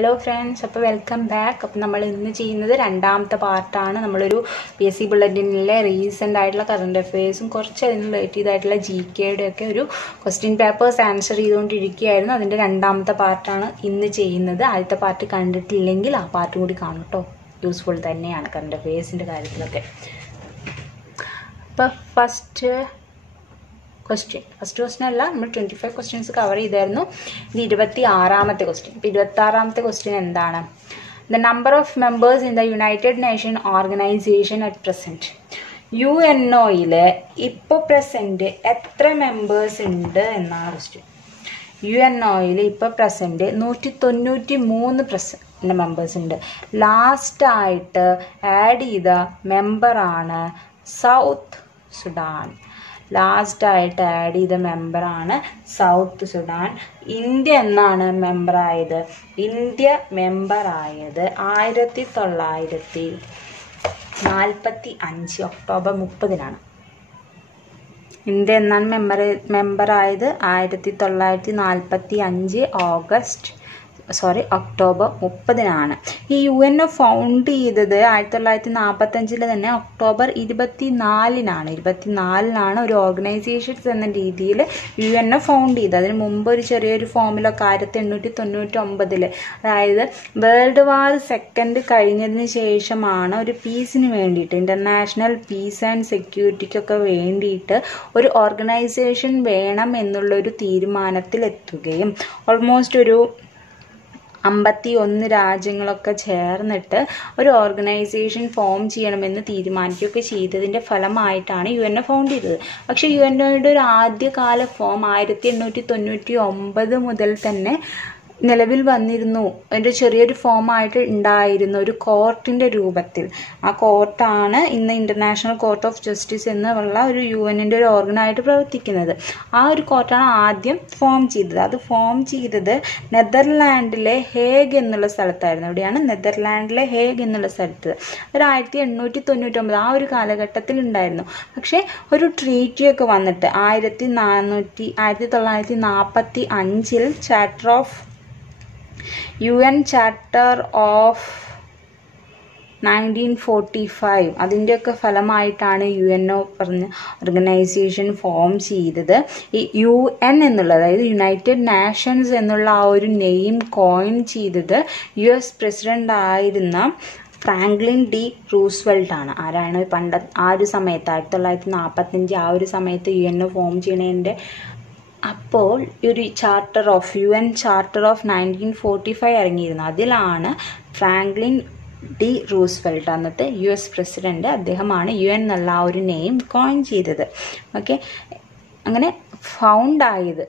Hello friends, അപ്പോൾ welcome back. അപ്പോൾ നമ്മൾ ഇന്ന് ചെയ്യുന്നത് രണ്ടാമത്തെ പാർട്ടാണ്. നമ്മളൊരു PSC ബുള്ളറ്റിനിലെ റീസെൻ്റ് ആയിട്ടുള്ള കറണ്ട് അഫെയർസും കുറച്ച് അതിന് റിലേറ്റ് ചെയ്തായിട്ടുള്ള GKയുടെ ഒക്കെ ഒരു ക്വസ്റ്റ്യൻ പേപ്പേഴ്സ് ആൻസർ ചെയ്തുകൊണ്ടിരിക്കുകയായിരുന്നു. അതിൻ്റെ രണ്ടാമത്തെ പാർട്ടാണ് ഇന്ന് ചെയ്യുന്നത്. ആദ്യത്തെ പാർട്ട് കണ്ടിട്ടില്ലെങ്കിൽ ആ പാർട്ട് കൂടി കാണും കേട്ടോ. യൂസ്ഫുൾ തന്നെയാണ് കറണ്ട് അഫെയർസിൻ്റെ കാര്യത്തിലൊക്കെ. അപ്പോൾ ഫസ്റ്റ് ക്വസ്റ്റ്യൻ അല്ല, നമ്മൾ 25 ക്വസ്റ്റ്യൻസ് കവർ ചെയ്തായിരുന്നു. ഇത് 26ാമത്തെ ക്വസ്റ്റ്യൻ. ഇപ്പോൾ 26ാമത്തെ ക്വസ്റ്റ്യൻ എന്താണ്? The number of members in the United Nation Organization at present. UNOയിൽ ഇപ്പോൾ പ്രസൻറ്റ് എത്ര മെമ്പേഴ്സ് ഉണ്ട് എന്നാണ് ക്വസ്റ്റ്യൻ. UNOയിൽ ഇപ്പോൾ പ്രസൻറ്റ് 193 മെമ്പേഴ്സ് ഉണ്ട്. ലാസ്റ്റായിട്ട് ആഡ് ചെയ്ത മെമ്പറാണ് സൗത്ത് സുഡാൻ. ലാസ്റ്റായിട്ട് ആഡ് ചെയ്ത മെമ്പറാണ് സൗത്ത് സുഡാൻ. ഇന്ത്യ എന്നാണ് മെമ്പറായത്? ഇന്ത്യ മെമ്പറായത് 1945 ഒക്ടോബർ 30-നാണ്. ഇന്ത്യ എന്നാണ് മെമ്പറായത് 1945 ഒക്ടോബർ 30-നാണ്. ഈ UNO ഫൗണ്ട് ചെയ്തത് 1945 തന്നെ ഒക്ടോബർ 24-നാണ്. 24-നാണ് ഒരു ഓർഗനൈസേഷൻ എന്ന രീതിയിൽ UNO ഫൗണ്ട് ചെയ്തത്. അതിന് മുമ്പ് ഒരു ചെറിയൊരു ഫോമിലൊക്കെ 1899, അതായത് വേൾഡ് വാർ സെക്കൻഡ് കഴിഞ്ഞതിന് ശേഷമാണ് ഒരു പീസിന് വേണ്ടിയിട്ട്, ഇന്റർനാഷണൽ പീസ് ആൻഡ് സെക്യൂരിറ്റിക്കൊക്കെ വേണ്ടിയിട്ട് ഒരു ഓർഗനൈസേഷൻ വേണം എന്നുള്ളൊരു തീരുമാനത്തിലെത്തുകയും ഓൾമോസ്റ്റ് ഒരു 51 രാജ്യങ്ങളൊക്കെ ചേർന്നിട്ട് ഒരു ഓർഗനൈസേഷൻ ഫോം ചെയ്യണമെന്ന് തീരുമാനിക്കുകയൊക്കെ ചെയ്തതിൻ്റെ ഫലമായിട്ടാണ് UNO ഫൗണ്ട് ചെയ്തത്. പക്ഷേ UNOയുടെ ഒരു ആദ്യകാല ഫോം 1899 മുതൽ തന്നെ നിലവിൽ വന്നിരുന്നു. അതിൻ്റെ ചെറിയൊരു ഫോമായിട്ട് ഉണ്ടായിരുന്നു, ഒരു കോർട്ടിൻ്റെ രൂപത്തിൽ. ആ കോർട്ടാണ് ഇന്ന് ഇന്റർനാഷണൽ കോർട്ട് ഓഫ് ജസ്റ്റിസ് എന്നുള്ള ഒരു UNൻ്റെ ഒരു ഓർഗനായിട്ട് പ്രവർത്തിക്കുന്നത്. ആ ഒരു കോർട്ടാണ് ആദ്യം ഫോം ചെയ്തത്. അത് ഫോം ചെയ്തത് നെതർലാൻഡിലെ ഹേഗ് എന്നുള്ള സ്ഥലത്തായിരുന്നു. എവിടെയാണ്? നെതർലാൻഡിലെ ഹേഗ് എന്നുള്ള സ്ഥലത്ത്. ഒരു 1899 ആ ഒരു കാലഘട്ടത്തിൽ ഉണ്ടായിരുന്നു. പക്ഷേ ഒരു ട്രീറ്റിയൊക്കെ വന്നിട്ട് 1945 charter of UN charter of 1945 അതിൻ്റെയൊക്കെ ഫലമായിട്ടാണ് UNO പറഞ്ഞ ഓർഗനൈസേഷൻ ഫോം ചെയ്തത്. ഈ UN എന്നുള്ളത്, അതായത് യുണൈറ്റഡ് നാഷൻസ് എന്നുള്ള ആ ഒരു നെയിം കോയിൻ ചെയ്തത് US പ്രസിഡന്റ് ആയിരുന്ന ഫ്രാങ്ക്ലിൻ ഡി റൂസ്വെൽറ്റ് ആണ്. ആരാണ്? ആ ഒരു സമയത്ത് 1945 ആ ഒരു സമയത്ത് UNO ഫോം ചെയ്യണതിൻ്റെ അപ്പോൾ ഒരു UN ചാർട്ടർ ഓഫ് 1945 ഇറങ്ങിയിരുന്നു. അതിലാണ് ഫ്രാങ്ക്ലിൻ ഡി റൂസ്വെൽറ്റ്, അന്നത്തെ US പ്രസിഡന്റ്, അദ്ദേഹമാണ് UN എന്നുള്ള ആ ഒരു നെയിം കോയിൻ ചെയ്തത്. ഓക്കെ, അങ്ങനെ ഫൗണ്ട് ആയത്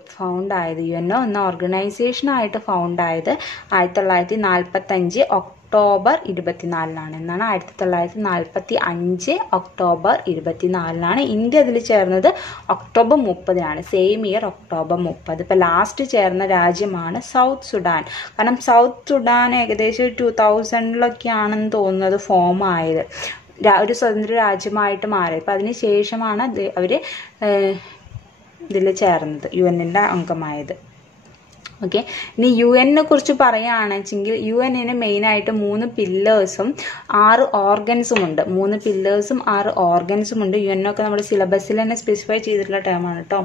UNO എന്ന ഓർഗനൈസേഷനായിട്ട് ഫൗണ്ട് ആയത് 1945 ഒക്ടോബർ 24-നാണ്. എന്നാണ് 1945 ഒക്ടോബർ 24-നാണ്. ഇന്ത്യ അതിൽ ചേർന്നത് ഒക്ടോബർ 30-നാണ്. Same year October 30. ഇപ്പം ലാസ്റ്റ് ചേർന്ന രാജ്യമാണ് സൗത്ത് സുഡാൻ. കാരണം സൗത്ത് സുഡാൻ ഏകദേശം 2000-ലൊക്കെയാണെന്ന് തോന്നുന്നത് ഫോം ആയത്, ഒരു സ്വതന്ത്ര രാജ്യമായിട്ട് മാറിയത്. അപ്പം അതിന് ശേഷമാണ് അവർ ഇതിൽ ചേർന്നത്, UNൻ്റെ അംഗമായത്. ഓക്കെ, ഇനി UNനെ കുറിച്ച് പറയുകയാണെന്നുവെച്ചെങ്കിൽ UNന് മെയിനായിട്ട് 3 പില്ലേഴ്സും 6 ഓർഗൻസും ഉണ്ട്. 3 പില്ലേഴ്സും 6 ഓർഗൻസും ഉണ്ട്. UNO ഒക്കെ നമ്മുടെ സിലബസിൽ തന്നെ സ്പെസിഫൈ ചെയ്തിട്ടുള്ള ടേമാണ് കേട്ടോ.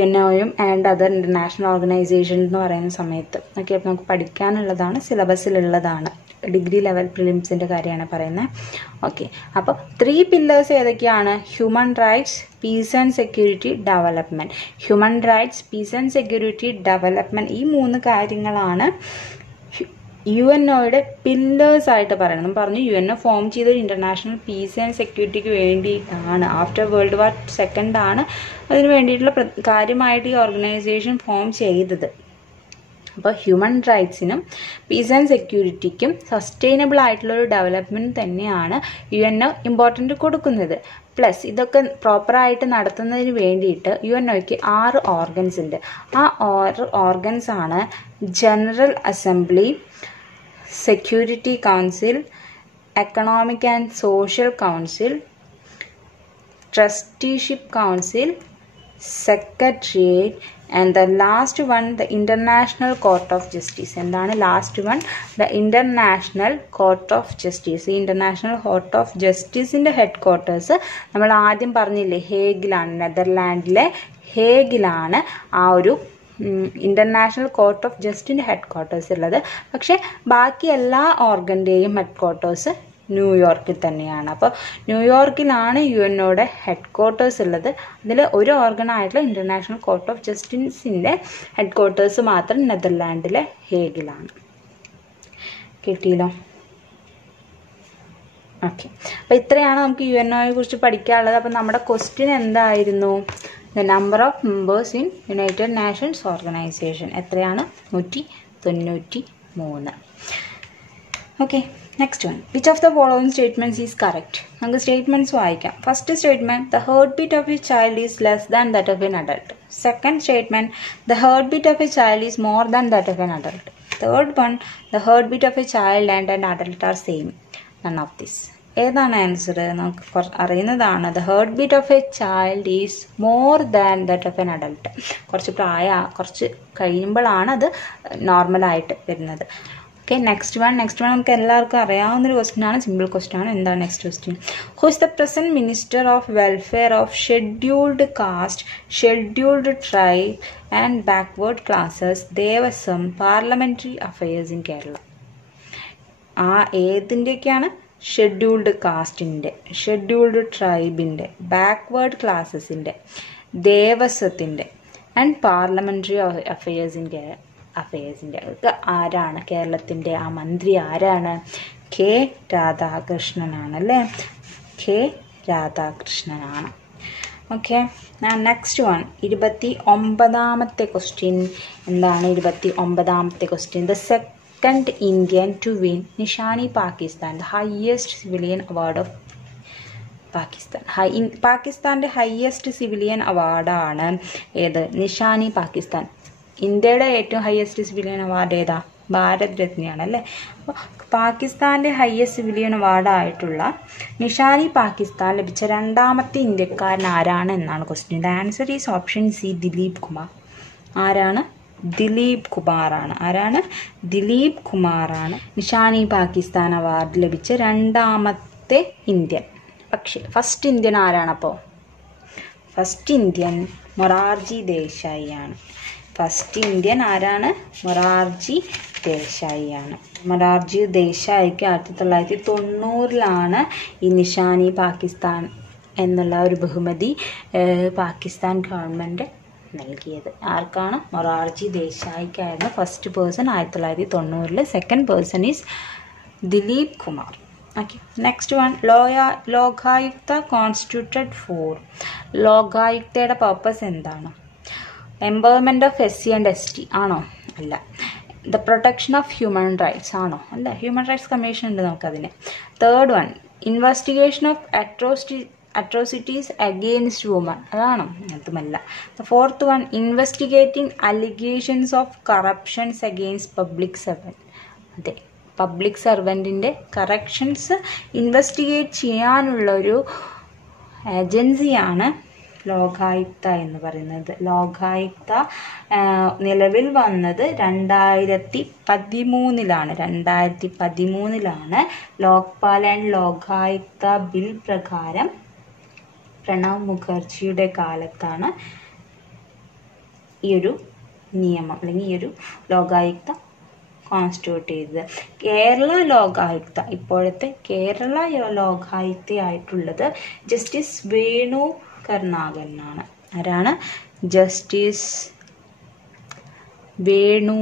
UNOയും ആൻഡ് അതർ ഇന്റർനാഷണൽ ഓർഗനൈസേഷൻ എന്ന് പറയുന്ന സമയത്ത്. ഓക്കെ, അപ്പോൾ നമുക്ക് പഠിക്കാനുള്ളതാണ്, സിലബസിലുള്ളതാണ്. ഡിഗ്രി ലെവൽ പ്രിലിംസിൻ്റെ കാര്യമാണ് പറയുന്നത്. ഓക്കെ, അപ്പോൾ 3 പില്ലേഴ്സ് ഏതൊക്കെയാണ്? Human rights, piece and security, development. Human rights, piece and security, development, ഈ 3 കാര്യങ്ങളാണ് UNOയുടെ പില്ലേഴ്സ് ആയിട്ട് പറയുന്നത്. നമ്മൾ പറഞ്ഞു UNO ഫോം ചെയ്തൊരു ഇന്റർനാഷണൽ പീസ് ആൻഡ് സെക്യൂരിറ്റിക്ക് വേണ്ടിയിട്ടാണ്. ആഫ്റ്റർ വേൾഡ് വാർ സെക്കൻഡ് ആണ് അതിന് വേണ്ടിയിട്ടുള്ള കാര്യമായിട്ട് ഈ ഓർഗനൈസേഷൻ ഫോം ചെയ്തത്. അപ്പോൾ ഹ്യൂമൻ റൈറ്റ്സിനും പീസ് ആൻഡ് സെക്യൂരിറ്റിക്കും സസ്റ്റൈനബിൾ ആയിട്ടുള്ള ഒരു ഡെവലപ്മെൻറ്റ് തന്നെയാണ് UNO ഇമ്പോർട്ടൻ്റ് കൊടുക്കുന്നത്. പ്ലസ് ഇതൊക്കെ പ്രോപ്പറായിട്ട് നടത്തുന്നതിന് വേണ്ടിയിട്ട് UNOയ്ക്ക് 6 ഓർഗൻസ് ഉണ്ട്. ആ 6 ഓർഗൻസ് ആണ് general assembly, security council, economic and social council, trusteeship council, secretariat, And the last one, the International Court of Justice. എന്താണ് last one? The international court of justice. ഈ ഇന്റർനാഷണൽ കോർട്ട് ഓഫ് ജസ്റ്റിസിന്റെ headquarters നമ്മൾ ആദ്യം പറഞ്ഞില്ലേ, ഹേഗിലാണ്, നെതർലാൻഡിലെ ഹേഗിലാണ് ആ ഒരു ഇന്റർനാഷണൽ കോർട്ട് ഓഫ് ജസ്റ്റിന്റെ ഹെഡ് ക്വാർട്ടേഴ്സ് ഉള്ളത്. പക്ഷെ ബാക്കി എല്ലാ ഓർഗന്റെയും ഹെഡ് ക്വാർട്ടേഴ്സ് ന്യൂയോർക്കിൽ തന്നെയാണ്. അപ്പോൾ ന്യൂയോർക്കിലാണ് യുഎൻഒയുടെ ഹെഡ് ക്വാർട്ടേഴ്സ് ഉള്ളത്. അതിൽ ഒരു ഓർഗനായിട്ടുള്ള ഇന്റർനാഷണൽ കോർട്ട് ഓഫ് ജസ്റ്റിസിന്റെ ഹെഡ് ക്വാർട്ടേഴ്സ് മാത്രം നെതർലാൻഡിലെ ഹേഗിലാണ്. കിട്ടിയല്ലോ? ഓക്കെ, അപ്പോൾ ഇത്രയാണ് നമുക്ക് യുഎൻഒയെ കുറിച്ച് പഠിക്കാനുള്ളത്. അപ്പം നമ്മുടെ ക്വസ്റ്റ്യൻ എന്തായിരുന്നു? The number of members in United Nations organisation എത്രയാണ്? 193. Okay, next one. Which of the following statements is correct? നമുക്ക് സ്റ്റേറ്റ്മെന്റ്സ് വായിക്കാം. First statement, the heartbeat of a child is less than that of an adult. Second statement, the heartbeat of a child is more than that of an adult. Third one, the heartbeat of a child and an adult are same. None of this. ഏതാണ് answer? നമുക്ക് അറിയുന്നതാണ്. The heartbeat of a child is more than that of an adult. കുറച്ച് കഴിയുമ്പോഴാണ് അത് നോർമലായിട്ട് വരുന്നത്. Okay, next one നമുക്ക് എല്ലാവർക്കും അറിയാവുന്നൊരു ക്വസ്റ്റ്യൻ ആണ്, സിമ്പിൾ ക്വസ്റ്റ്യൻ ആണ്. എന്താണ് next question? Who is the present minister of welfare of scheduled caste, scheduled tribe and backward classes, Devaswom, parliamentary affairs in Kerala? ആ ഏതിൻ്റെയൊക്കെയാണ്? ഷെഡ്യൂൾഡ് കാസ്റ്റിൻ്റെ, ഷെഡ്യൂൾഡ് ട്രൈബിൻ്റെ, ബാക്ക്വേർഡ് ക്ലാസസിൻ്റെ, ദേവസ്വത്തിൻ്റെ ആൻഡ് പാർലമെന്ററി അഫയേഴ്സിൻ്റെ ഒക്കെ ആരാണ്? കേരളത്തിൻ്റെ ആ മന്ത്രി ആരാണ്? കെ രാധാകൃഷ്ണനാണ് അല്ലേ? കെ രാധാകൃഷ്ണനാണ്. ഓക്കെ, നെക്സ്റ്റ് വൺ 29ാമത്തെ ക്വസ്റ്റ്യൻ. എന്താണ് 29ാമത്തെ question? The second Indian to win Nishani Pakistan, the highest civilian award of Pakistan. പാകിസ്ഥാൻ്റെ ഹയസ്റ്റ് സിവിലിയൻ അവാർഡാണ് ഏത്? നിഷാനി പാകിസ്ഥാൻ. ഇന്ത്യയുടെ ഏറ്റവും ഹയസ്റ്റ് സിവിലിയൻ അവാർഡ് ഏതാ? ഭാരത് രത്നയാണ് അല്ലേ? അപ്പോൾ പാകിസ്ഥാൻ്റെ ഹയസ്റ്റ് സിവിലിയൻ അവാർഡായിട്ടുള്ള നിഷാനി പാകിസ്ഥാൻ ലഭിച്ച രണ്ടാമത്തെ ഇന്ത്യക്കാരൻ ആരാണ് എന്നാണ് question. The answer is option C, Dilip Kumar. ആരാണ്? ദിലീപ് കുമാറാണ്. ആരാണ്? ദിലീപ് കുമാറാണ് നിഷാനി പാകിസ്ഥാൻ അവാർഡ് ലഭിച്ച രണ്ടാമത്തെ ഇന്ത്യൻ. പക്ഷേ ഫസ്റ്റ് ഇന്ത്യൻ ആരാണപ്പോൾ? ഫസ്റ്റ് ഇന്ത്യൻ മൊറാർജി ദേശായി ആണ്. ഫസ്റ്റ് ഇന്ത്യൻ ആരാണ്? മൊറാർജി ദേശായി ആണ്. മൊറാർജി ദേശായിക്ക് 1990 ഈ നിഷാനി പാകിസ്ഥാൻ എന്നുള്ള ഒരു ബഹുമതി പാകിസ്ഥാൻ ഗവൺമെൻറ് നൽകിയത്. ആർക്കാണ്? മൊറാർജി ദേശായിക്കായിരുന്നു first person 1990. Second person is Dilip Kumar. Okay, next one. Lokayukta constituted for. ലോകായുക്തയുടെ പർപ്പസ് എന്താണ്? Empowerment of SC and ST ആണോ? അല്ല. The protection of human rights ആണോ? അല്ല. ഹ്യൂമൻ റൈറ്റ്സ് കമ്മീഷൻ ഉണ്ട് നമുക്കതിന്. Third one, investigation of atrocities against woman, അതാണോ? അതുമല്ല. The fourth one, investigating allegations of corruptions against public servant. അതെ, പബ്ലിക് സർവൻറ്റിൻ്റെ കറപ്ഷൻസ് ഇൻവെസ്റ്റിഗേറ്റ് ചെയ്യാനുള്ളൊരു ഏജൻസിയാണ് ലോകായുക്ത എന്ന് പറയുന്നത്. ലോകായുക്ത നിലവിൽ വന്നത് 2013 2013 ലോക്പാൽ ആൻഡ് ലോകായുക്ത ബിൽ പ്രകാരം പ്രണവ് മുഖർജിയുടെ കാലത്താണ് ഈ ഒരു നിയമം അല്ലെങ്കിൽ ഈ ഒരു ലോകായുക്ത കോൺസ്റ്റിറ്റ്യൂട്ട് ചെയ്തത്. കേരള ലോകായുക്ത, ഇപ്പോഴത്തെ കേരള ലോകായുക്തയായിട്ടുള്ളത് ജസ്റ്റിസ് വേണു കരുണാകരനാണ്. ആരാണ്? ജസ്റ്റിസ് വേണു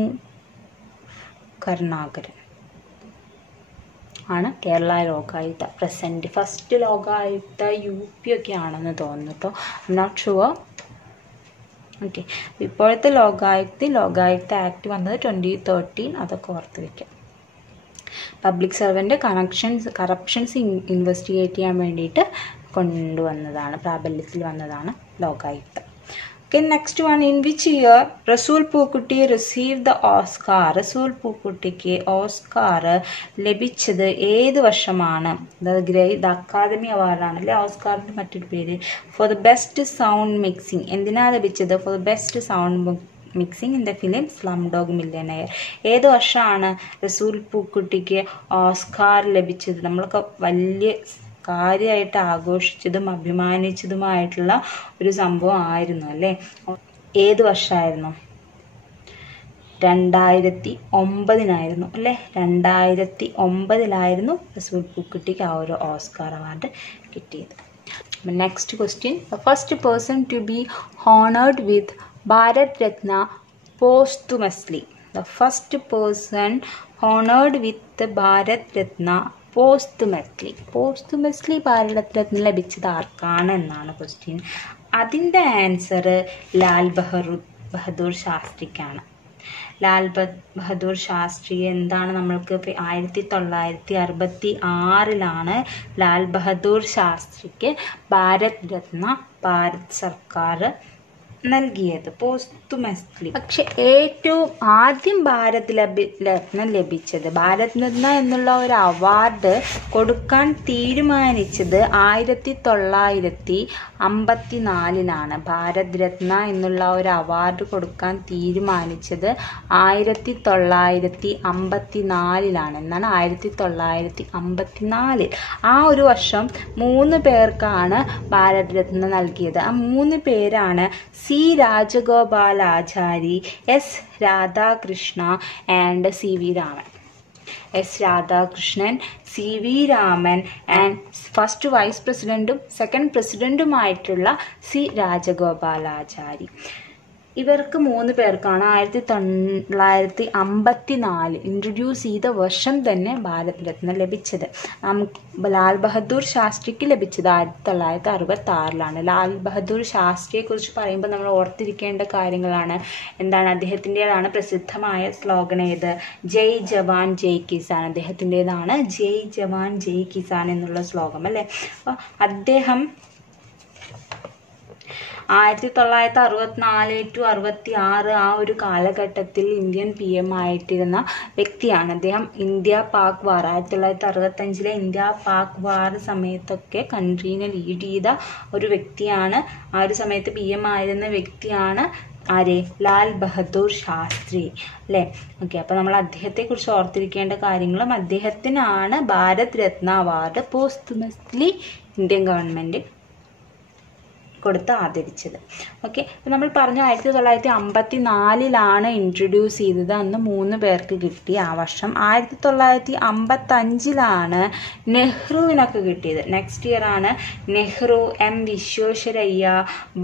കരുണാകരൻ ആണ് Kerala Lokayukta present. First Lokayukta UP ഒക്കെ ആണെന്ന് തോന്നുന്നു കേട്ടോ, I'm not sure. Okay, ഇപ്പോഴത്തെ ലോകായുക്ത ആക്ട് വന്നത് 2013, അതൊക്കെ ഓർത്ത് വയ്ക്കാം. പബ്ലിക് സർവൻ്റ് കറപ്ഷൻസ് ഇൻവെസ്റ്റിഗേറ്റ് ചെയ്യാൻ വേണ്ടിയിട്ട് കൊണ്ടുവന്നതാണ്, പ്രാബല്യത്തിൽ വന്നതാണ് Lokayukta. Okay, next one, in which year Rasool Pookutti received the Oscar? Rasool Pookuttiക്ക് ഓസ്കാർ ലഭിച്ചത് ഏത് വർഷമാണ്? ദ അക്കാദമി അവാർഡാണ് അല്ലെ ഓസ്കാറിന്റെ മറ്റൊരു പേര്. For the best sound mixing. എന്തിനാ ലഭിച്ചത്? For the best sound mixing in the film Slumdog millionaire. ഏത് വർഷമാണ് റസൂൽ പൂക്കുട്ടിക്ക് ഓസ്കാർ ലഭിച്ചത്? നമ്മളൊക്കെ വലിയ കാര്യമായിട്ട് ആഘോഷിച്ചതും അഭിമാനിച്ചതുമായിട്ടുള്ള ഒരു സംഭവം ആയിരുന്നു അല്ലേ. ഏത് വർഷമായിരുന്നു? 2009 അല്ലേ. 2009 റസൂൽ പൂക്കുട്ടിക്ക് ആ ഒരു ഓസ്കാർ അവാർഡ് കിട്ടിയത്. Next question, the first person to be honoured with Bharat Ratna posthumously. The first person honoured with Bharat Ratna posthumously Bharat Ratna ലഭിച്ചത് ആർക്കാണ് എന്നാണ് ക്വസ്റ്റ്യൻ. അതിൻ്റെ ആൻസർ ലാൽ ബഹദൂർ ശാസ്ത്രിക്കാണ്. ലാൽ ബഹദൂർ ശാസ്ത്രി എന്താണ് നമ്മൾക്ക് 1966 ലാൽ ബഹദൂർ ശാസ്ത്രിക്ക് ഭാരത് രത്ന ഭാരത് സർക്കാർ നൽകിയത് പോസ്റ്റ്ഹുമസ്ലി. പക്ഷെ ഏറ്റവും ആദ്യം ഭാരത് രത്ന ലഭിച്ചത്, ഭാരത് രത്ന എന്നുള്ള ഒരു അവാർഡ് കൊടുക്കാൻ തീരുമാനിച്ചത് 1954 ഭാരത് രത്ന എന്നുള്ള ഒരു അവാർഡ് കൊടുക്കാൻ തീരുമാനിച്ചത് 1954 എന്നാണ്. 1954 ആ ഒരു വർഷം 3 പേർക്കാണ് ഭാരത് രത്ന നൽകിയത്. ആ 3 പേരാണ് C Rajagopalachari, S Radhakrishna and C V Raman. S Radhakrishnan, C V Raman and first vice പ്രസിഡന്റും സെക്കൻഡ് പ്രസിഡന്റുമായിട്ടുള്ള സി രാജഗോപാലാചാരി. ഇവർക്ക് 3 പേർക്കാണ് 1954 ഇൻട്രൊഡ്യൂസ് ചെയ്ത വർഷം തന്നെ ഭാരത് രത്ന ലഭിച്ചത്. ലാൽ ബഹദൂർ ശാസ്ത്രിക്ക് ലഭിച്ചത് 1966 ലാൽ ബഹദൂർ ശാസ്ത്രിയെ കുറിച്ച് പറയുമ്പോൾ നമ്മൾ ഓർത്തിരിക്കേണ്ട കാര്യങ്ങളാണ്. എന്താണ്? അദ്ദേഹത്തിൻ്റെതാണ് പ്രസിദ്ധമായ സ്ലോഗൻ ഏത്? ജയ് ജവാൻ ജയ് കിസാൻ. അദ്ദേഹത്തിൻ്റെതാണ് ജയ് ജവാൻ ജയ് കിസാൻ എന്നുള്ള സ്ലോഗൻ അല്ലേ. അപ്പോൾ അദ്ദേഹം 1964 to 66 ആ ഒരു കാലഘട്ടത്തിൽ ഇന്ത്യൻ PM ആയിട്ടിരുന്ന വ്യക്തിയാണ് അദ്ദേഹം. ഇന്ത്യ പാക് വാർ 1965 ഇന്ത്യ പാക് വാർ സമയത്തൊക്കെ കൺട്രീനെ ലീഡ് ചെയ്ത ഒരു വ്യക്തിയാണ്. ആ ഒരു സമയത്ത് PM ആയിരുന്ന വ്യക്തിയാണ് ആരെ? ലാൽ ബഹദൂർ ശാസ്ത്രി അല്ലേ. ഓക്കെ, അപ്പോൾ നമ്മൾ അദ്ദേഹത്തെ കുറിച്ച് ഓർത്തിരിക്കേണ്ട കാര്യങ്ങളും, അദ്ദേഹത്തിനാണ് Bharat Ratna award പോസ്റ്റ്ഹുമസ്ലി Indian government കൊടുത്ത് ആദരിച്ചത്. ഓക്കെ, അപ്പം നമ്മൾ പറഞ്ഞു 1954 ഇൻട്രൊഡ്യൂസ് ചെയ്തത്. അന്ന് 3 പേർക്ക് കിട്ടി ആ വർഷം. 1955 നെഹ്റുവിനൊക്കെ കിട്ടിയത്. നെക്സ്റ്റ് ഇയർ ആണ് നെഹ്റു, M വിശ്വേശ്വരയ്യ,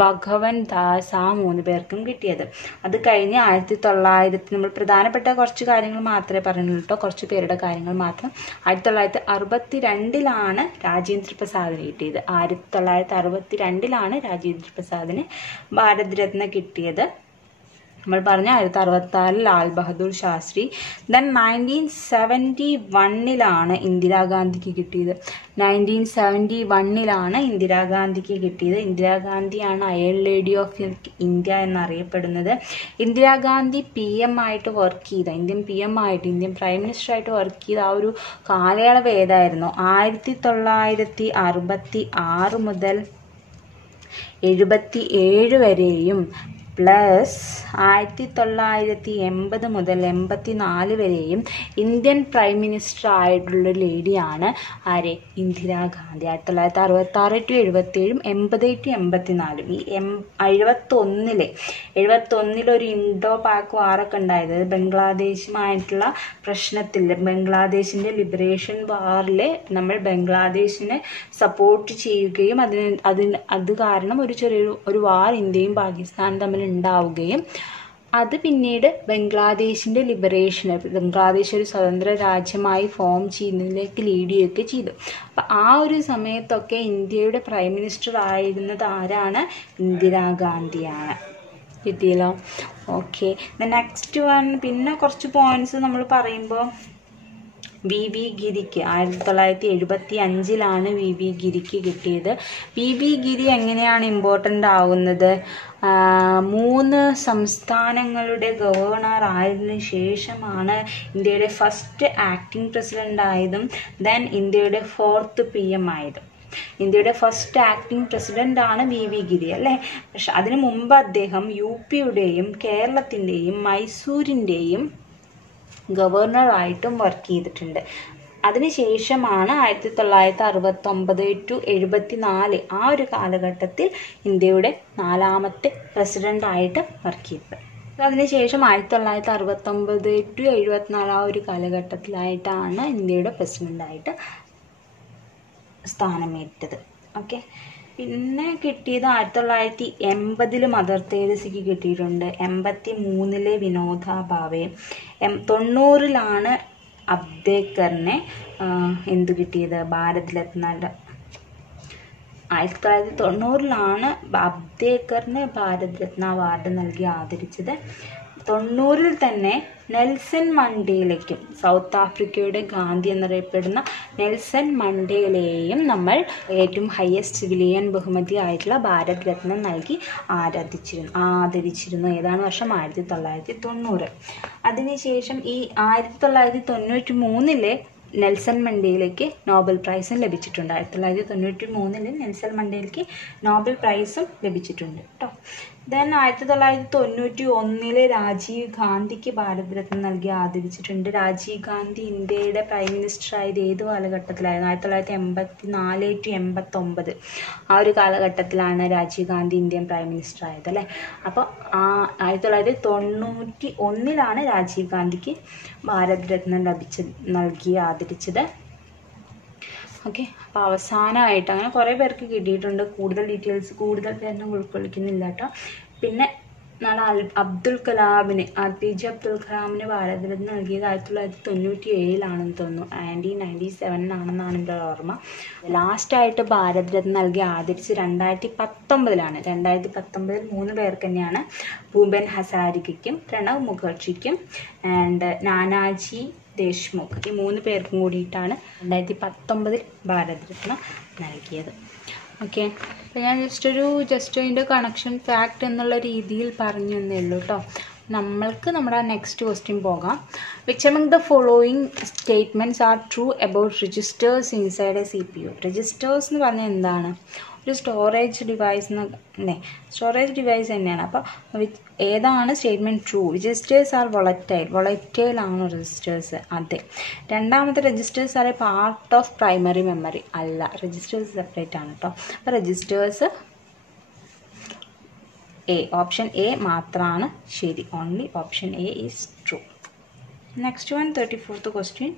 ഭഗവൻ ദാസ് ആ 3 പേർക്കും കിട്ടിയത്. അത് കഴിഞ്ഞ് 1900 നമ്മൾ പ്രധാനപ്പെട്ട കുറച്ച് കാര്യങ്ങൾ മാത്രമേ പറയുന്നുള്ളൂ കേട്ടോ, കുറച്ച് പേരുടെ കാര്യങ്ങൾ മാത്രം. 1962 രാജേന്ദ്ര പ്രസാദിന് കിട്ടിയത്. 1962 രാജേന്ദ്ര പ്രസാദിന് ഭാരത് രത്ന കിട്ടിയത്. നമ്മൾ പറഞ്ഞ 1966 ലാൽ ബഹദൂർ ശാസ്ത്രി. ദെൻ 1971 ഇന്ദിരാഗാന്ധിക്ക് കിട്ടിയത്. 1971 ഇന്ദിരാഗാന്ധിക്ക് കിട്ടിയത്. ഇന്ദിരാഗാന്ധിയാണ് അയൺ ലേഡി ഓഫ് ഇന്ത്യ എന്നറിയപ്പെടുന്നത്. ഇന്ദിരാഗാന്ധി PM ആയിട്ട് വർക്ക് ചെയ്ത, ഇന്ത്യൻ PM ആയിട്ട്, ഇന്ത്യൻ പ്രൈം മിനിസ്റ്റർ ആയിട്ട് വർക്ക് ചെയ്ത ആ ഒരു കാലയളവ് ഏതായിരുന്നു? 1966 മുതൽ 77 വരെയും പ്ലസ് 1980 മുതൽ 84 വരെയും ഇന്ത്യൻ പ്രൈം മിനിസ്റ്റർ ആയിട്ടുള്ള ലേഡിയാണ് ആരെ? ഇന്ദിരാഗാന്ധി. 1966 to 77, 80 to 84. ഈ 71 ഒരു ഇൻഡോ പാക് വാറൊക്കെ ഉണ്ടായത്. ബംഗ്ലാദേശുമായിട്ടുള്ള പ്രശ്നത്തിൽ, ബംഗ്ലാദേശിൻ്റെ ലിബറേഷൻ വാറിൽ നമ്മൾ ബംഗ്ലാദേശിനെ സപ്പോർട്ട് ചെയ്യുകയും അത് കാരണം ഒരു വാർ ഇന്ത്യയും പാകിസ്ഥാനും തമ്മിൽ ഉണ്ടാവുകയും അത് പിന്നീട് ബംഗ്ലാദേശിൻ്റെ ലിബറേഷന്, ബംഗ്ലാദേശ് ഒരു സ്വതന്ത്ര രാജ്യമായി ഫോം ചെയ്യുന്നതിലേക്ക് ലീഡ് ചെയ്യുകയൊക്കെ ചെയ്തു. അപ്പം ആ ഒരു സമയത്തൊക്കെ ഇന്ത്യയുടെ പ്രൈം മിനിസ്റ്റർ ആയിരുന്നത് ആരാണ്? ഇന്ദിരാഗാന്ധിയാണ്. കിട്ടിയല്ലോ. Okay, next one. പിന്നെ കുറച്ച് പോയിന്റ്സ് നമ്മൾ പറയുമ്പോൾ VV ഗിരിക്ക് 1975 VV ഗിരിക്ക് കിട്ടിയത്. VV ഗിരി എങ്ങനെയാണ് ഇമ്പോർട്ടൻ്റ് ആവുന്നത്? 3 സംസ്ഥാനങ്ങളുടെ ഗവർണർ ആയതിനു ശേഷമാണ് ഇന്ത്യയുടെ ഫസ്റ്റ് ആക്ടിംഗ് പ്രസിഡന്റ് ആയതും ദെൻ ഇന്ത്യയുടെ 4th PM ആയതും. ഇന്ത്യയുടെ ഫസ്റ്റ് ആക്ടിംഗ് പ്രസിഡന്റ് ആണ് VV ഗിരി അല്ലേ. പക്ഷെ അതിനു മുമ്പ് അദ്ദേഹം UPയുടെയും കേരളത്തിൻ്റെയും മൈസൂരിൻ്റെയും ഗവർണറായിട്ടും വർക്ക് ചെയ്തിട്ടുണ്ട്. അതിനുശേഷമാണ് 1969 to 74 ആ ഒരു കാലഘട്ടത്തിൽ ഇന്ത്യയുടെ 4ാമത്തെ പ്രസിഡന്റായിട്ട് വർക്ക് ചെയ്തത്. അതിനുശേഷം 1969 to 74 ആ ഒരു കാലഘട്ടത്തിലായിട്ടാണ് ഇന്ത്യയുടെ പ്രസിഡന്റായിട്ട് സ്ഥാനമേറ്റത്. ഓക്കെ, പിന്നെ കിട്ടിയത് 1980 മദർ തെരേസയ്ക്ക് കിട്ടിയിട്ടുണ്ട്. 83 വിനോദ ഭാവെ. 90 അബ്ദേക്കറിനെ എന്ത് കിട്ടിയത്? ഭാരത് രത്ന. 1990 അബ്ദേക്കറിന് ഭാരത് രത്ന അവാർഡ് നൽകി ആദരിച്ചത്. 90 തന്നെ നെൽസൺ മണ്ടേലയ്ക്കും, സൗത്ത് ആഫ്രിക്കയുടെ ഗാന്ധി എന്നറിയപ്പെടുന്ന നെൽസൺ മണ്ടേലയെയും നമ്മൾ ഏറ്റവും ഹയസ്റ്റ് സിവിലിയൻ ബഹുമതി ആയിട്ടുള്ള ഭാരത് രത്ന നൽകി ആദരിച്ചിരുന്നു. ഏതാണ് വർഷം? 1990. അതിനുശേഷം ഈ 1993 നെൽസൺ മണ്ടേലയ്ക്ക് നോബൽ പ്രൈസും ലഭിച്ചിട്ടുണ്ട്. 1993 നെൽസൺ മണ്ടേലയ്ക്ക് നോബൽ പ്രൈസും ലഭിച്ചിട്ടുണ്ട് കേട്ടോ. ദെൻ 1991 രാജീവ് ഗാന്ധിക്ക് ഭാരത് രത്ന നൽകി ആദരിച്ചിട്ടുണ്ട്. രാജീവ് ഗാന്ധി ഇന്ത്യയുടെ പ്രൈം മിനിസ്റ്റർ ആയത് ഏത് കാലഘട്ടത്തിലായിരുന്നു? 1984 to 89 ആ ഒരു കാലഘട്ടത്തിലാണ് Rajiv Gandhi Indian prime minister ആയത് അല്ലേ. അപ്പോൾ 1991 രാജീവ് ഗാന്ധിക്ക് ഭാരത് രത്ന നൽകി ആദരിച്ചത്. ഓക്കെ, അപ്പോൾ അവസാനമായിട്ട് അങ്ങനെ കുറേ പേർക്ക് കിട്ടിയിട്ടുണ്ട്. കൂടുതൽ ഡീറ്റെയിൽസ് കൂടുതൽ പേരൊന്നും ഉൾക്കൊള്ളിക്കുന്നില്ല കേട്ടോ. പിന്നെ അബ്ദുൽ കലാമിന്, APJ അബ്ദുൽ കലാമിന് ഭാരത് രത്ന നൽകിയത് 1997 തോന്നുന്നു. 1997 എൻ്റെ ഓർമ്മ. ലാസ്റ്റായിട്ട് ഭാരത് രത്ന നൽകി ആദരിച്ച് 2019 2019 3 പേർക്ക് തന്നെയാണ്. ഭൂപൻ ഹസാരികയ്ക്കും, പ്രണവ് മുഖർജിക്കും ആൻഡ് നാനാജി ദേശ്മുഖ്, ഈ 3 പേർക്കും കൂടിയിട്ടാണ് 2019 ഭാരത് രത്ന നൽകിയത്. ഓക്കെ, അപ്പോൾ ഞാൻ ജസ്റ്റ് അതിൻ്റെ കണക്ഷൻ ഫാക്ട് എന്നുള്ള രീതിയിൽ പറഞ്ഞു എന്നേ ഉള്ളൂ കേട്ടോ. നമ്മൾക്ക് നമ്മുടെ നെക്സ്റ്റ് ക്വസ്റ്റ്യൻ പോകാം. Which among the following statements are true about registers inside a CPU? Registers എന്ന് പറഞ്ഞാൽ എന്താണ്? ഒരു സ്റ്റോറേജ് ഡിവൈസ് അല്ലേ, സ്റ്റോറേജ് ഡിവൈസ് തന്നെയാണ്. അപ്പോൾ ഏതാണ് statement true? Registers are volatile ആണോ രജിസ്റ്റേഴ്സ്? അതെ. രണ്ടാമത്തെ, registers are a part of primary memory. അല്ല, രജിസ്റ്റേഴ്സ് സെപ്പറേറ്റ് ആണ് കേട്ടോ. അപ്പോൾ രജിസ്റ്റേഴ്സ് ഓപ്ഷൻ എ മാത്രമാണ് ശരി. Only option A is true. Next one, 34th question.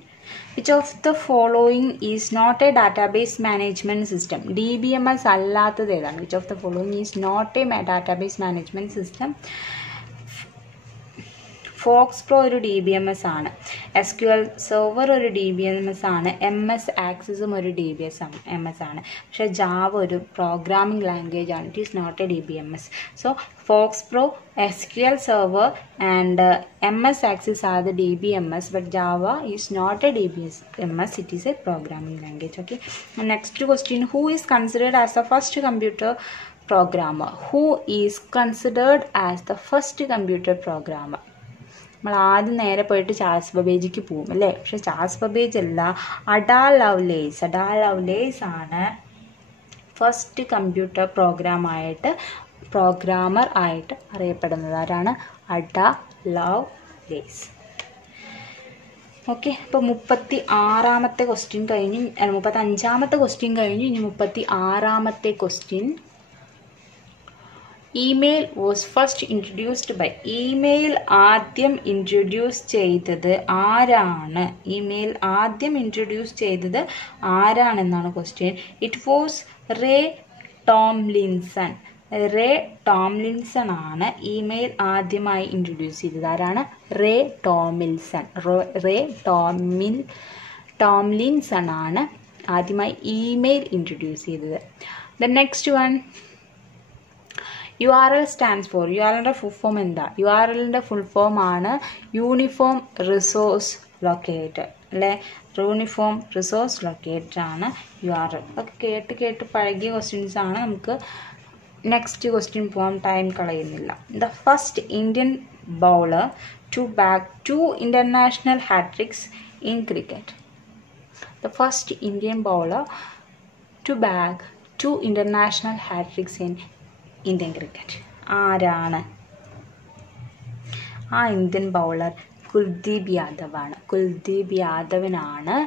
Which of the following is not a database management system? DBMS അല്ലാത്തത് ഏതാണ്? Which of the following is not a database management system? ഫോക്സ്പ്രോ ഒരു DBMS ആണ്. SQL server ഒരു DBMS ആണ്. MS ആക്സസും ഒരു DBMS ആണ്. പക്ഷേ ജാവ ഒരു പ്രോഗ്രാമിംഗ് ലാംഗ്വേജ് ആണ്. It is not a DBMS. So FoxPro, SQL server and MS Access are the DBMS, but Java is not a DBMS. It is a programming language. Okay. Next question. Who is considered as the first computer programmer? Who is considered as the first computer programmer? നമ്മൾ ആദ്യം നേരെ പോയിട്ട് Charles ബബേജിക്ക് പോകും അല്ലേ. പക്ഷെ Charles Babbage അല്ല, അഡാ Lovelace ആണ് first computer programmer ആയിട്ട് അറിയപ്പെടുന്നത്. ആരാണ്? അഡാ ലവ്ലേസ്. ഓക്കെ, അപ്പോൾ 36ാമത്തെ ക്വസ്റ്റ്യൻ കഴിഞ്ഞു, 35ാമത്തെ ക്വസ്റ്റ്യൻ കഴിഞ്ഞു. ഇനി 36ാമത്തെ question. Email was first introduced by. Email ആദ്യം ഇൻട്രൊഡ്യൂസ് ചെയ്തത് ആരാണ്? ഇമെയിൽ ആദ്യം ഇൻട്രൊഡ്യൂസ് ചെയ്തത് ആരാണെന്നാണ് question. It was Ray Tomlinson ആണ് ഇമെയിൽ ആദ്യമായി ഇൻട്രൊഡ്യൂസ് ചെയ്തത്. ആരാണ്? റേ ടോംലിൻസൺ ആണ് ആദ്യമായി ഇമെയിൽ ഇൻട്രൊഡ്യൂസ് ചെയ്തത്. The next one, URL stands for. URLന്റെ ഫുൾ ഫോം എന്താ? URLന്റെ ഫുൾ ഫോം ആണ് യൂണിഫോം റിസോഴ്സ് ലൊക്കേറ്റർ അല്ലേ. യൂണിഫോം റിസോഴ്സ് ലൊക്കേറ്റർ ആണ് URL. ഒക്കെ കേട്ട് പഴകിയ ക്വസ്റ്റ്യൻസ് ആണ്. നമുക്ക് നെക്സ്റ്റ് ക്വസ്റ്റ്യൻ പോകാൻ ടൈം കളയുന്നില്ല. The first Indian bowler to bag 2 international hat-tricks in cricket. The first Indian bowler to bag 2 international hat-tricks in Indian cricket. ആരാണ് ആ ഇന്ത്യൻ ബൗളർ? കുൽദീപ് യാദവ് ആണ്. കുൽദീപ് യാദവിനാണ്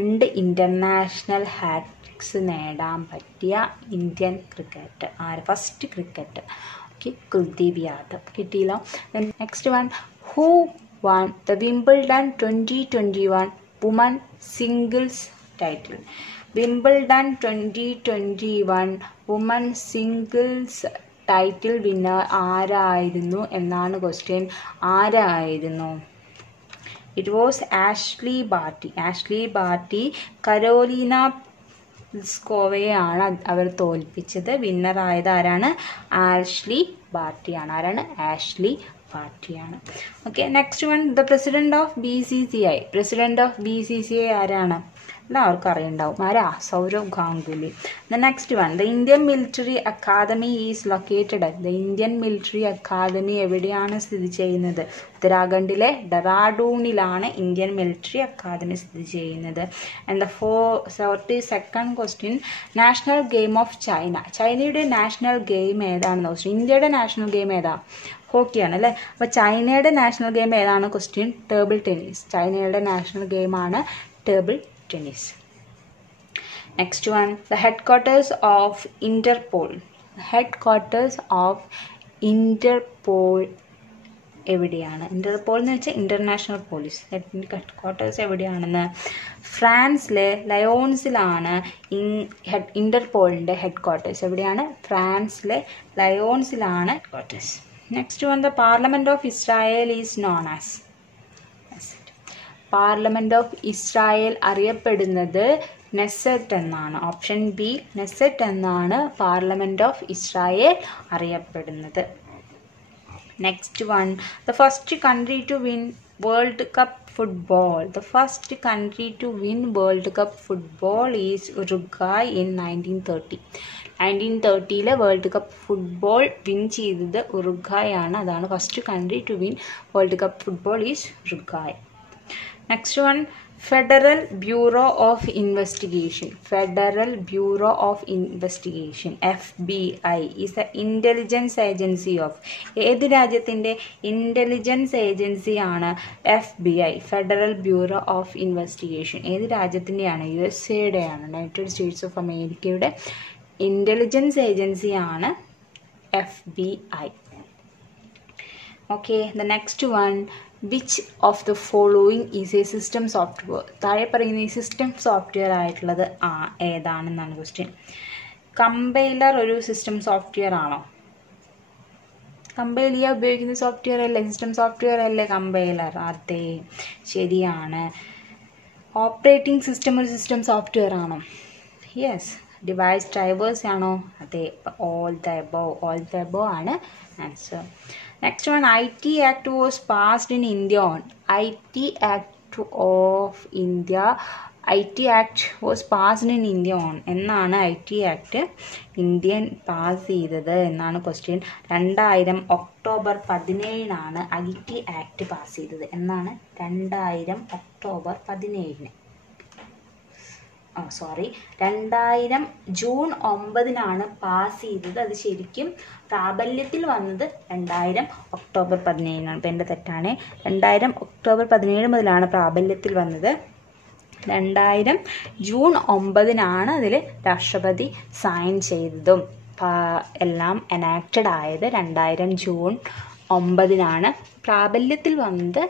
2 ഇന്റർനാഷണൽ ഹാട്രിക്സ് നേടാൻ പറ്റിയ Indian cricket. First cricket. Okay, Kuldeep Yadav. കിട്ടിയില്ലോ. Next one, who won the Wimbledon 2021 woman singles title? Wimbledon 2021 woman singles title winner ആരായിരുന്നു എന്നാണ് question. ആരായിരുന്നു? It was Ashleigh Barty. Ashleigh Barty Karolina പ്ലിസ്കോവയെയാണ് അവർ തോൽപ്പിച്ചത്. വിന്നറായത് ആരാണ്? ആഷ്ലി ബാർട്ടിയാണ്. ആരാണ്? ആഷ്ലി ബാർട്ടിയാണ്. Okay, next one, the president of BCCI. President of BCCI ആരാണ്? എല്ലാവർക്കും അറിയുണ്ടാവും. ആരാ? Sourav Ganguly. The next one, the Indian military academy is located. The Indian military academy എവിടെയാണ് സ്ഥിതി ചെയ്യുന്നത്? ഉത്തരാഖണ്ഡിലെ ഡെറാഡൂണിലാണ് ഇന്ത്യൻ മിലിറ്ററി അക്കാദമി സ്ഥിതി ചെയ്യുന്നത്. And the 42nd question, national game of China. ചൈനയുടെ നാഷണൽ ഗെയിം ഏതാണെന്ന് ക്വസ്റ്റ്യൻ. ഇന്ത്യയുടെ നാഷണൽ ഗെയിം ഏതാ? ഹോക്കിയാണ് അല്ലേ. അപ്പോൾ ചൈനയുടെ നാഷണൽ ഗെയിം ഏതാണ് ക്വസ്റ്റ്യൻ? Table tennis. ചൈനയുടെ നാഷണൽ ഗെയിമാണ് table tennis. Next one, the headquarters of Interpol. Headquarters of Interpol എവിടെയാണ്? ഇന്റർപോൾ എന്ന് വെച്ചാൽ ഇന്റർനാഷണൽ പോലീസ്. ഹെഡ്ക്വാർട്ടേഴ്സ് എവിടെയാണെന്ന്? ഫ്രാൻസിലെ ലയോൺസിലാണ് ഇന്റർപോളിന്റെ ഹെഡ്ക്വാർട്ടേഴ്സ്. എവിടെയാണ്? ഫ്രാൻസിലെ ലയോൺസിലാണ് headquarters. Next one, the parliament of Israel is known as. Parliament of Israel അറിയപ്പെടുന്നത് നെസറ്റ് എന്നാണ്. ഓപ്ഷൻ ബി, നെസറ്റ് എന്നാണ് പാർലമെന്റ് ഓഫ് ഇസ്രായേൽ അറിയപ്പെടുന്നത്. Next one, the first country to win World Cup football. The first country to win World Cup football is Uruguay in 1930. 1930 World Cup football win ചെയ്തത് Uruguay ആണ്. അതാണ് first country to win World Cup football is Uruguay. Next one, federal bureau of investigation. Federal bureau of investigation FBI is A intelligence agency of. ഏത് രാജ്യത്തിൻ്റെ intelligence ഏജൻസിയാണ് FBI? Federal bureau of investigation ഏത് രാജ്യത്തിൻ്റെയാണ്? USAയുടെയാണ്. United States of അമേരിക്കയുടെ intelligence ഏജൻസിയാണ് FBI. Okay, the next one, which of the following is A system software? താഴെ പറയുന്ന ഈ system software ആയിട്ടുള്ളത് ഏതാണെന്നാണ് ക്വസ്റ്റ്യൻ. കമ്പൈലർ ഒരു സിസ്റ്റം സോഫ്റ്റ്വെയർ ആണോ? കമ്പൈൽ ചെയ്യാൻ ഉപയോഗിക്കുന്ന സോഫ്റ്റ്വെയർ അല്ലേ? സിസ്റ്റം സോഫ്റ്റ്വെയർ അല്ലേ കമ്പൈലർ? അതെ, ശരിയാണ്. ഓപ്പറേറ്റിംഗ് സിസ്റ്റം ഒരു സിസ്റ്റം സോഫ്റ്റ്വെയർ ആണോ? യെസ്. ഡിവൈസ് ഡ്രൈവേഴ്സ് ആണോ? അതെ. ഓൾ ദ എബോവ് ആണ് answer. Next one, IT Act was passed in India on. IT Act of India. IT Act was passed in India on. എന്നാണ് IT Act Indian pass ചെയ്തത് എന്നാണ് question. 2000 October 17 IT Act pass ചെയ്തത്. എന്നാണ്? 2000 October 17. 2000 June 9 pass ചെയ്തത്. അത് ശരിക്കും പ്രാബല്യത്തിൽ വന്നത് 2000 ഒക്ടോബർ 17. ഇപ്പം എൻ്റെ തെറ്റാണ്. 2000 ഒക്ടോബർ 17 മുതലാണ് പ്രാബല്യത്തിൽ വന്നത്. 2000 ജൂൺ 9 അതിൽ രാഷ്ട്രപതി സൈൻ ചെയ്തതും എല്ലാം എനാക്റ്റഡ് ആയത് 2000 ജൂൺ 9 പ്രാബല്യത്തിൽ വന്നത്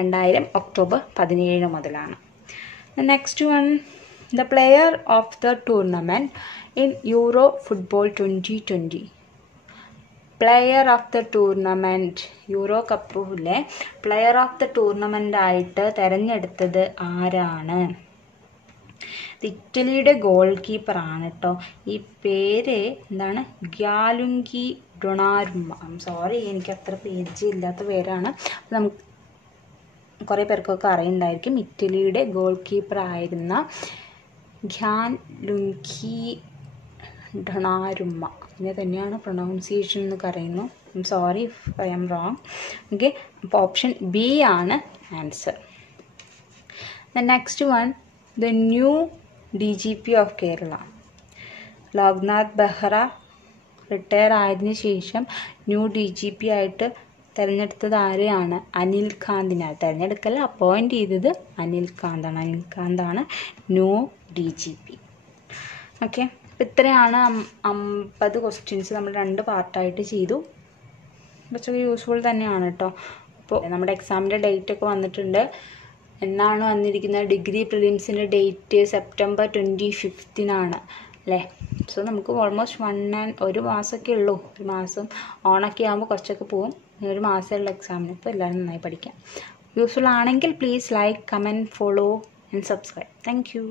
2000 ഒക്ടോബർ 17 മുതലാണ്. Next one, the player of the tournament in Euro Football 2020. Player of the tournament, Euro കപ്പിലെ പ്ലെയർ ഓഫ് ദ ടൂർണമെൻ്റ് ആയിട്ട് തിരഞ്ഞെടുത്തത് ആരാണ്? ഇറ്റലിയുടെ ഗോൾ കീപ്പറാണ് കേട്ടോ. ഈ പേര് എന്താണ്? ഗ്യാലുങ്കി ഡൊണാരുമ്മ. സോറി, എനിക്ക് അത്ര പരിചയമില്ലാത്ത പേരാണ്. നമുക്ക് കുറേ പേർക്കൊക്കെ അറിയുന്നുണ്ടായിരിക്കും. ഇറ്റലിയുടെ ഗോൾ കീപ്പറായിരുന്ന ഗ്യാലുങ്കി ഡൊണാരുമ്മ. ഇതിനെ തന്നെയാണ് പ്രൊനൗൺസിയേഷൻ എന്ന് പറയുന്നു. I'm sorry if I'm wrong. Okay, അപ്പോൾ ഓപ്ഷൻ ബി ആണ് answer. The next one, the new DGP of Kerala. Loknath Behera retire ആയതിനു ശേഷം ന്യൂ DGP ആയിട്ട് തിരഞ്ഞെടുത്തത് ആരെയാണ്? അനിൽ കാന്തിനാണ്. തിരഞ്ഞെടുക്കല്ല, അപ്പോയിൻറ്റ് ചെയ്തത് അനിൽ കാന്താണ്. അനിൽ കാന്താണ് ന്യൂ DGP. ഓക്കെ, അപ്പോൾ ഇത്രയാണ് 50 ക്വസ്റ്റ്യൻസ് നമ്മൾ 2 പാർട്ടായിട്ട് ചെയ്തു. കുറച്ചൊക്കെ യൂസ്ഫുൾ തന്നെയാണ് കേട്ടോ. അപ്പോൾ നമ്മുടെ എക്സാമിൻ്റെ ഡേറ്റ് ഒക്കെ വന്നിട്ടുണ്ട്. എന്നാണ് വന്നിരിക്കുന്നത്? ഡിഗ്രി പ്രിലിംസിൻ്റെ ഡേറ്റ് സെപ്റ്റംബർ 25 അല്ലേ? സോ നമുക്ക് ഓൾമോസ്റ്റ് 1 മാസമൊക്കെ ഉള്ളൂ. 1 മാസം ഓണൊക്കെ ആകുമ്പോൾ കുറച്ചൊക്കെ പോകും. 1 മാസമുള്ള എക്സാമിന്. ഇപ്പോൾ എല്ലാവരും നന്നായി പഠിക്കാം. യൂസ്ഫുൾ ആണെങ്കിൽ please like, comment, follow and subscribe. Thank you.